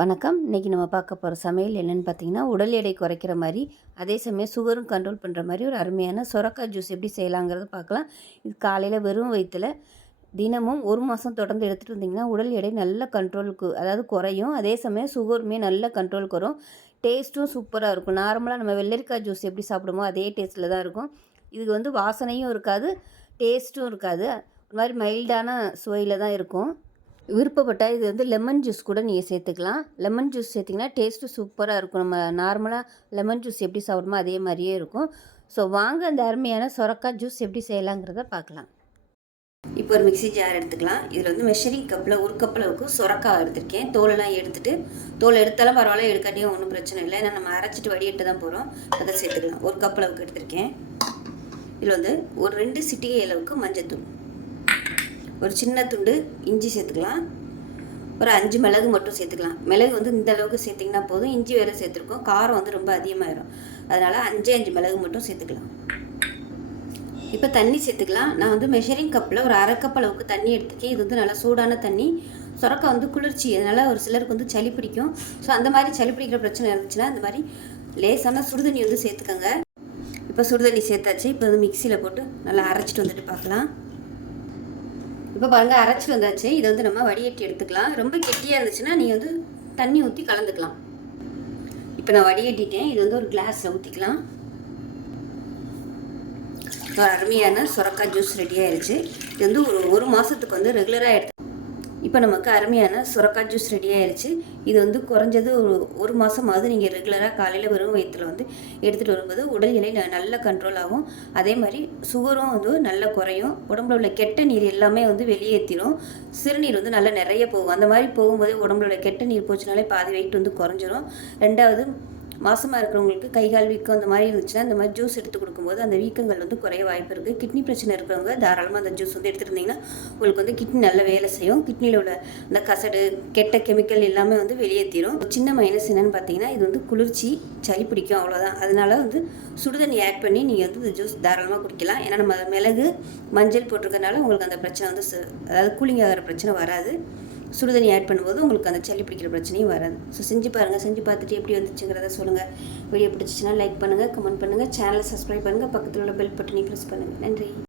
வணக்கம். இன்றைக்கி நம்ம பார்க்க போகிற சமையல் என்னென்னு பார்த்தீங்கன்னா உடல் எடை குறைக்கிற மாதிரி அதே சமயம் சுகரும் கண்ட்ரோல் பண்ணுற மாதிரி ஒரு அருமையான சுரக்காய் ஜூஸ் எப்படி செய்யலாங்கிறத பார்க்கலாம். இது காலையில் வெறும் வயிற்றில் தினமும் ஒரு மாதம் தொடர்ந்து எடுத்துகிட்டு வந்திங்கன்னா உடல் எடை நல்ல கண்ட்ரோலுக்கு அதாவது குறையும். அதே சமயம் சுகருமே நல்ல கண்ட்ரோலுக்கு வரும் டேஸ்ட்டும் சூப்பராக இருக்கும். நார்மலாக நம்ம வெள்ளரிக்காய் ஜூஸ் எப்படி சாப்பிடுமோ அதே டேஸ்ட்டில் தான் இருக்கும். இதுக்கு வந்து வாசனையும் இருக்காது டேஸ்ட்டும் இருக்காது. ஒரு மாதிரி மைல்டான சுவையில் தான் இருக்கும். விருப்பப்பட்டால் இது வந்து லெமன் ஜூஸ் கூட நீங்கள் சேர்த்துக்கலாம். லெமன் ஜூஸ் சேர்த்திங்கன்னா டேஸ்ட்டு சூப்பராக இருக்கும். நம்ம நார்மலாக லெமன் ஜூஸ் எப்படி சாப்பிடுமோ அதே மாதிரியே இருக்கும். ஸோ வாங்க அந்த அருமையான சொரக்காய் ஜூஸ் எப்படி செய்யலாங்கிறத பார்க்கலாம். இப்போ ஒரு மிக்சி ஜார் எடுத்துக்கலாம். இதில் வந்து மெஷரிங் கப்பில் ஒரு கப்பில் அளவுக்கு சொரக்காய் எடுத்திருக்கேன். தோலெல்லாம் எடுத்துகிட்டு தோல் எடுத்தாலும் பரவாயில்ல எடுக்காட்டியும் ஒன்றும் பிரச்சனை இல்லை. ஏன்னா நம்ம அரைச்சிட்டு வடியிட்டு தான் போகிறோம் அதை சேர்த்துக்கலாம். ஒரு கப் அளவுக்கு எடுத்திருக்கேன். இதில் வந்து ஒரு ரெண்டு சிட்டிகை அளவுக்கு மஞ்சள் தூள் ஒரு சின்ன துண்டு இஞ்சி சேர்த்துக்கலாம். ஒரு அஞ்சு மிளகு மட்டும் சேர்த்துக்கலாம். மிளகு வந்து இந்த அளவுக்கு சேர்த்திங்கன்னா போதும். இஞ்சி வேறு சேர்த்துருக்கோம். காரம் வந்து ரொம்ப அதிகமாகிடும் அதனால் அஞ்சே அஞ்சு மிளகு மட்டும் சேர்த்துக்கலாம். இப்போ தண்ணி சேர்த்துக்கலாம். நான் வந்து மெஷரிங் கப்பில் ஒரு அரை கப் அளவுக்கு தண்ணி எடுத்துக்கேன் இது வந்து நல்லா சூடான தண்ணி. சுரக்கா வந்து குளிர்ச்சி. அதனால் ஒரு சிலருக்கு வந்து சளி பிடிக்கும். ஸோ அந்த மாதிரி சளி பிடிக்கிற பிரச்சனை இருந்துச்சுன்னா இந்த மாதிரி லேசான சுடுதண்ணி வந்து சேர்த்துக்கோங்க. இப்போ சுடுதண்ணி சேர்த்தாச்சு. இப்போ வந்து மிக்சியில் போட்டு நல்லா அரைச்சிட்டு வந்துட்டு பார்க்கலாம். இப்போ பாருங்கள் அரைச்சி வந்தாச்சு. இதை வந்து நம்ம வடிகட்டி எடுத்துக்கலாம். ரொம்ப கெட்டியாக இருந்துச்சுன்னா நீங்கள் வந்து தண்ணி ஊற்றி கலந்துக்கலாம். இப்போ நான் வடிகட்டிட்டேன். இது வந்து ஒரு கிளாஸில் ஊற்றிக்கலாம் அருமையான சுரக்காய் ஜூஸ் ரெடி ஆயிடுச்சு இது வந்து ஒரு ஒரு மாதத்துக்கு வந்து ரெகுலராக எடுத்து இப்போ நமக்கு அருமையான சுரக்காய் ஜூஸ் ரெடி ஆயிடுச்சு இது வந்து குறைஞ்சது ஒரு ஒரு மாதமாவது நீங்கள் ரெகுலராக காலையில் வெறும் வயிற்றில் வந்து எடுத்துகிட்டு வரும்போது உடல் நிலை நல்ல கண்ட்ரோல் ஆகும். அதே மாதிரி சுகரும் வந்து நல்லா குறையும். உடம்புல உள்ள கெட்ட நீர் எல்லாமே வந்து வெளியேற்றிடும் சிறுநீர் வந்து நல்லா நிறைய போகும். அந்த மாதிரி போகும்போது உடம்புல உள்ள கெட்ட நீர் போச்சுனாலே பாதி வெயிட் வந்து குறைஞ்சிரும். ரெண்டாவது மாசமாக இருக்கிறவங்களுக்கு கை கால் வீக்கம் அந்த மாதிரி இருந்துச்சுன்னா இந்த மாதிரி ஜூஸ் எடுத்து கொடுக்கும்போது அந்த வீக்கங்கள் வந்து குறைய வாய்ப்பு இருக்குது கிட்னி பிரச்சனை இருக்கிறவங்க தாராளமாக அந்த ஜூஸ் வந்து எடுத்துருந்தீங்கன்னா உங்களுக்கு வந்து கிட்னி நல்ல வேலை செய்யும். கிட்னியில் உள்ள அந்த கசடு கெட்ட கெமிக்கல் எல்லாமே வந்து வெளியேற்றிடும் சின்ன மைனஸ் என்னென்னு பார்த்தீங்கன்னா இது வந்து குளிர்ச்சி சளி பிடிக்கும் அவ்வளோதான் அதனால வந்து சுடுதண்ணி ஆட் பண்ணி நீங்கள் வந்து இந்த ஜூஸ் தாராளமாக குடிக்கலாம். ஏன்னா நம்ம மிளகு மஞ்சள் போட்டிருக்கனால உங்களுக்கு அந்த பிரச்சனை வந்து அதாவது கூலிங் ஆகிற பிரச்சனை வராது. சுடுதண்ணி ஆட் பண்ணும்போது உங்களுக்கு அந்த சளி பிடிக்கிற பிரச்சனையும் வராது. ஸோ செஞ்சு பாருங்கள் செஞ்சு பார்த்துட்டு எப்படி வந்துச்சுங்கிறத சொல்லுங்கள் வீடியோ பிடிச்சிச்சின்னா லைக் பண்ணுங்கள் கமெண்ட் பண்ணுங்கள் சேனலை சப்ஸ்கிரைப் பண்ணுங்கள் பக்கத்தில் உள்ள பெல் பட்டனையும் ப்ரெஸ் பண்ணுங்கள் நன்றி.